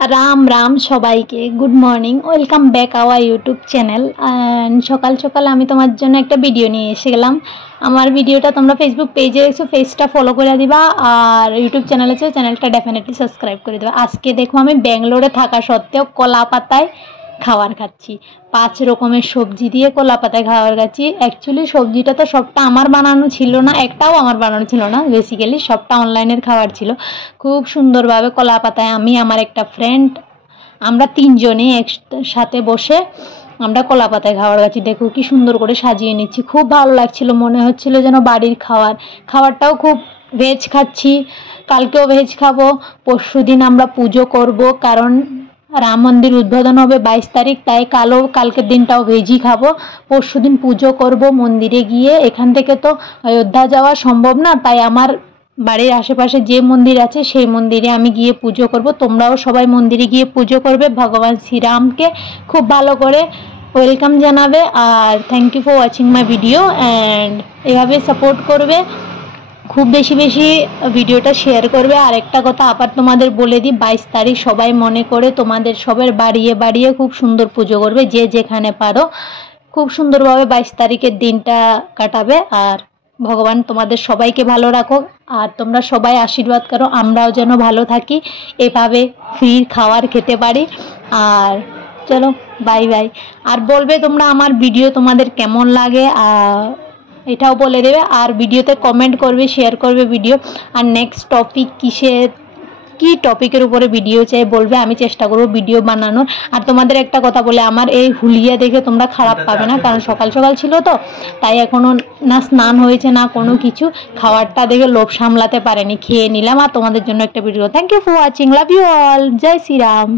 राम राम सबाइके good morning welcome back our YouTube channel and सकाल सकाल आमी तोमार जोन्नो एकटा भिडियो निये एसे गेलाम। आमार भिडियोटा तोमरा फेसबुक पेजे देखछो, पेजटा फलो करे दिबा और यूट्यूब चैनल आछे चैनलटा डेफिनेटली सबस्क्राइब करे दिबा। आजके देखो आमी बेंगलोरे थाका सत्त्वेও कला पाताय খাবার খাচ্ছি। 5 রকমের সবজি দিয়ে কলা পাতায় খাবার খাচ্ছি। অ্যাকচুয়ালি সবজিটা তো সবটা আমার বানানো ছিল না, একটাও আমার বানানো ছিল না, বেসিক্যালি সবটা অনলাইনের খাবার ছিল। খুব সুন্দরভাবে কলা পাতায় আমি আমার একটা ফ্রেন্ড আমরা তিনজনে একসাথে বসে আমরা কলা পাতায় খাবার খাচ্ছি। দেখো কি সুন্দর করে সাজিয়ে নিচ্ছি, খুব ভালো লাগছিল, মনে হচ্ছিল যেন বাড়ির খাবার। খাবারটাও খুব ভেজ খাচ্ছি, কালকেও ভেজ খাবো, পরশুদিন আমরা পুজো করব, কারণ राम मंदिर उद्বোধন হবে 22 তারিখ, তাই কালকের দিনটাও ভেজই খাবো। পরশুদিন পুজো করব মন্দিরে গিয়ে। এখান থেকে তো অযোধ্যা যাওয়া সম্ভব না, তাই আমার বাড়ির আশেপাশে যে মন্দির আছে সেই মন্দিরে আমি গিয়ে পুজো করব। তোমরাও সবাই মন্দিরে গিয়ে পুজো করবে, ভগবান শ্রীরামকে খুব ভালো করে ওয়েলকাম জানাবে। আর thank you for watching my video and এভাবে সাপোর্ট করবে, খুব বেশি বেশি ভিডিওটা শেয়ার করবে। আর একটা কথা আবার তোমাদের বলে দিই, 22 তারিখ সবাই মনে করে তোমাদের সবার বাড়িয়ে বাড়িয়ে খুব সুন্দর পুজো করবে, যে যেখানে পারো খুব সুন্দরভাবে 22 তারিখের দিনটা কাটাবে। আর ভগবান তোমাদের সবাইকে ভালো রাখো, আর তোমরা সবাই আশীর্বাদ করো আমরাও যেন ভালো থাকি, এভাবে ফ্রি খাবার খেতে পারি। আর চলো বাই বাই। আর বলবে তোমরা আমার ভিডিও তোমাদের কেমন লাগে, এটাও বলে দেবে। আর ভিডিওতে কমেন্ট করবে, শেয়ার করবে ভিডিও। আর নেক্সট টপিক কি টপিকের উপরে ভিডিও চাই বলবে, আমি চেষ্টা করব ভিডিও বানানোর। আর তোমাদের একটা কথা বলে, আমার এই হুলিয়া দেখে তোমরা খারাপ পাবে না, কারণ সকাল সকাল ছিল তো, তাই এখনও না স্নান হয়েছে না কোনো কিছু। খাবারটা দেখে লোভ সামলাতে পারেনি, খেয়ে নিলাম। আর তোমাদের জন্য একটা video. Thank you for watching, love you all, জয় শ্রীরাম।